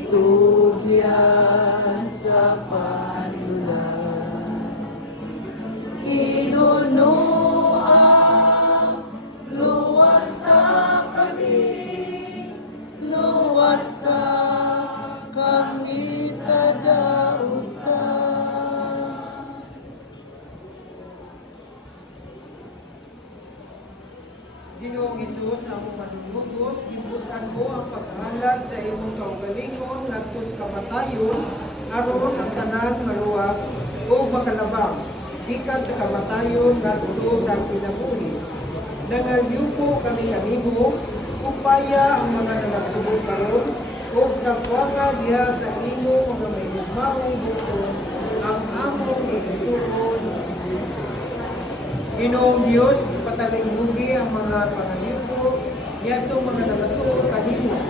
itugyan sa panulan. Inunuang luwas sa kami, luwas sa kami sa daot ka. Ginoong Isus, among manunugos, gibutan mo ang pagkahalad sa imong kaugalingon ngadto sa kamatayon, aron ang tanan maluwas o makalabang gikan sa kamatayon ngadto sa kinabuhi. Nangalyupo kami kanimo, upaya ang mga nanagsubok karon o sa puwanga diha sa imo mga may lumahong buton ang among igisuon siguro. Ginoong Diyos, ipatalingugi ang mga pangalipod niadto mga nagatuo kanimo.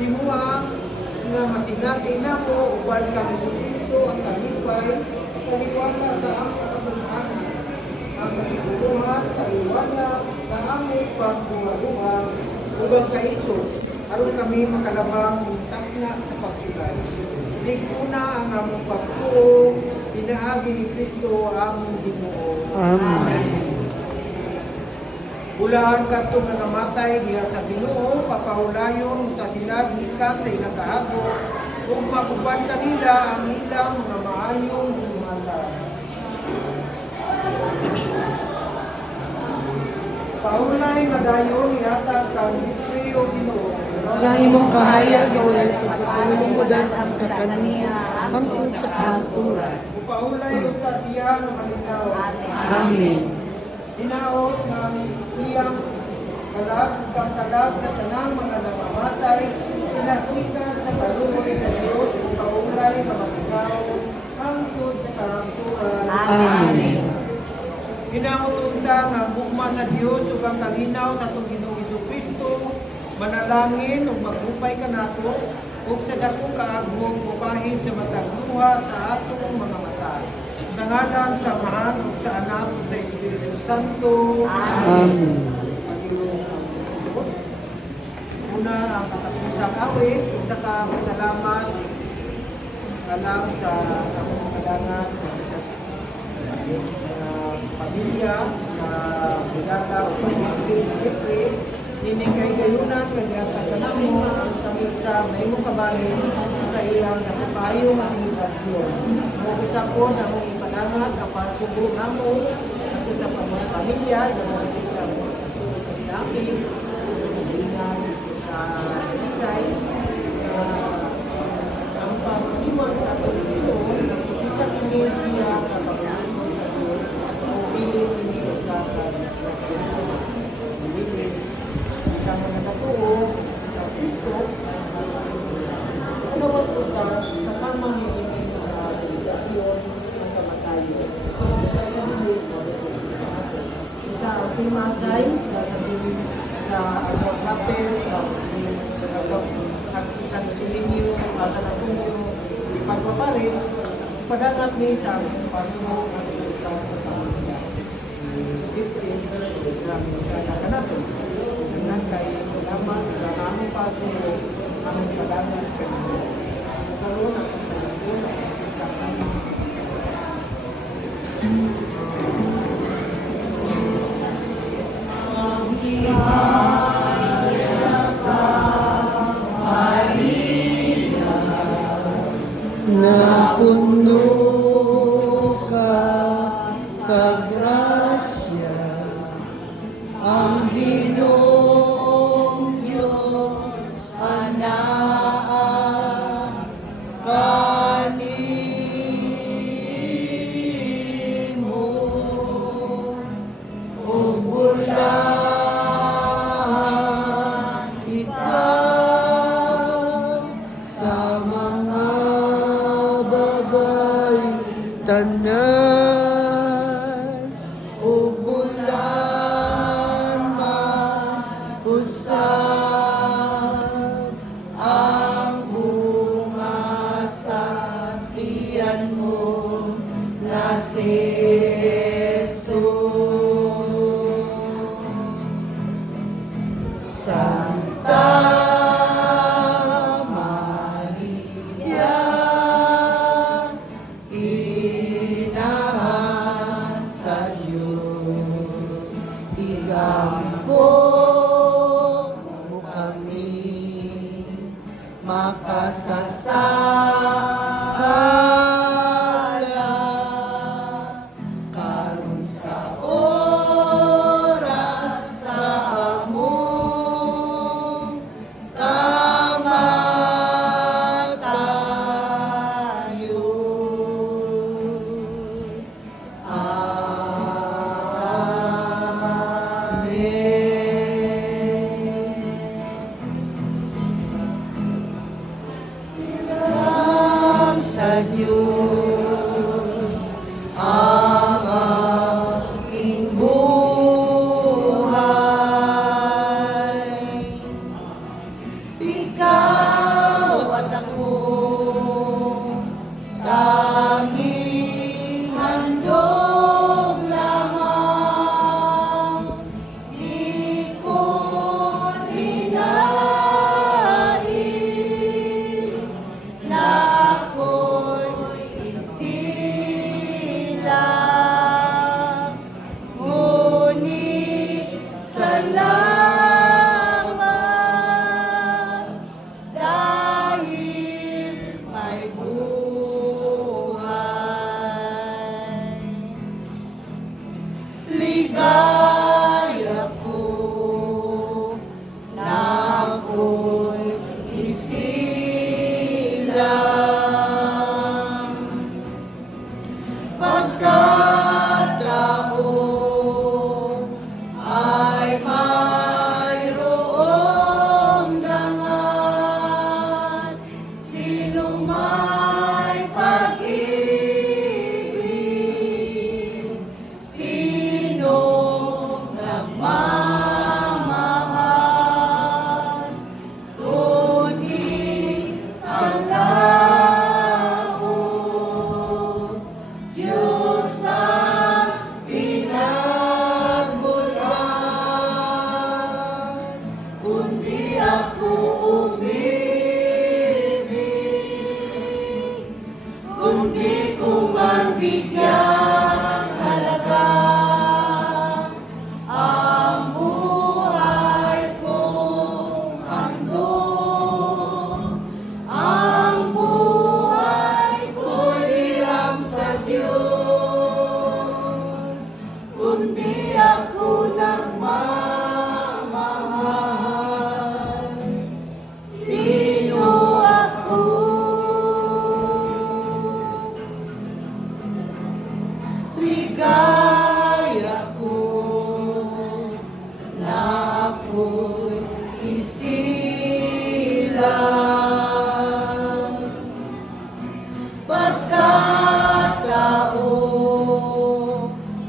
Himuha nga masinati nako uban ka Kristo ang kalipay, kaliwala sa among kasalanan, ang kasiguruhan, kaliwala sa among pagbuha-buha, ubang kaiso, aron kami makalabang intakna sa pagsulay. Liguna ang among pagtuo, pinaagi ni Kristo among Ginoo. Amen. Bulahan kadto nga namatay diha sa Ginoo, papahulayon ta sila gikan sa ilang kahago, ug maguban kanila ang ilang mga maayong himala. Pahulay nga dayon ihatag kang Diyos o Ginoo. Yang imong kahayag nga walay pagpapalumudan ang kataniya hangtod sa kahaturan. Upahulay unta siya nga malinaw. Amen. Hinaot ng iyang kalag sa tanang mga namamatay, pinasikan sa kaluoy sa Diyos, upahulay nga malinaw hangtod sa kahaturan. Amen. Hinaot unta nga bugma sa Diyos ug ang kalinaw sa atong Ginoong Jesucristo, manalangin ug maghupay kanato ug sa dako kaagmong bubahin sa matag luha sa atong mga mata. Sa ngalan sa Mahal ug sa Anak ug sa Espiritu Santo. Amen. Una ang katapusang awit, isa ka pasalamat kalang sa among kadangan pamilya na bigata o pamilya. Siyempre, ninikay gayunan, kagayatan ka namo ang kami sa may mong kabahin sa iyang nakapayo nga sinigasyon. Mag-isa po na mong ipalangat ang pasubo namo at sa pamilya, yung mga kita mo sa sinabi, sa isay, ang pag-iwan sa pag-iwan, isa kami siya kapag-iwan sa Diyos, o hindi sa disgrasyon. Kita mo nakatuo sa Kristo, alawat po ta sa sama ni delegasyon ng kamatayon. Sa ating masay, sa sabihin sa kapel, sa isang pilinyo, sa natunyo, pagpaparis, padangat ni sa pasumo at sa pamilya. Siyempre, kami natin. Dengan kay salamat sa among pasumo, among padangat kanino. Karon ang pagsalubong sa kanino. Napuno ka sa grasya, ang Ginoong Diyos anaa kanimo, ug bulan ikaw sa mga babay tanan, ug bulan man usab ang bunga sa tiyan mo na si Jesus. Santa makasasala karon sa oras sa among kamatayon. Amen. Sa Diyos ang aking buhay. Ikaw at ako, tanging handog lamang. Di ko ninais na ako'y isilang. Ngunit salamat dahil may buhay. Ligaya ko na ako'y isilang. Pagkatao ay mayroong dangan. Sino may pag-ibig, sino nagmamahal, kundi ang tao. Diyos ang pinagmulan, kundi ako umibig, kundi ko man bigyang halaga ang buhay kong handog. Ang buhay ko'y hiram sa Diyos, kundi ako nagmamahal. Sino ako? Ligaya ko na ako'y isilang. Pagkatao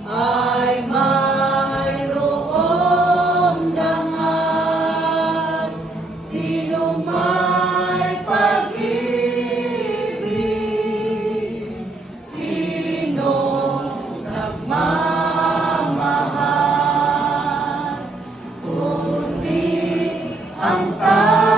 ay mayroong dangan. Sino may pag-ibig, sino nagmamahal, kundi ang tao.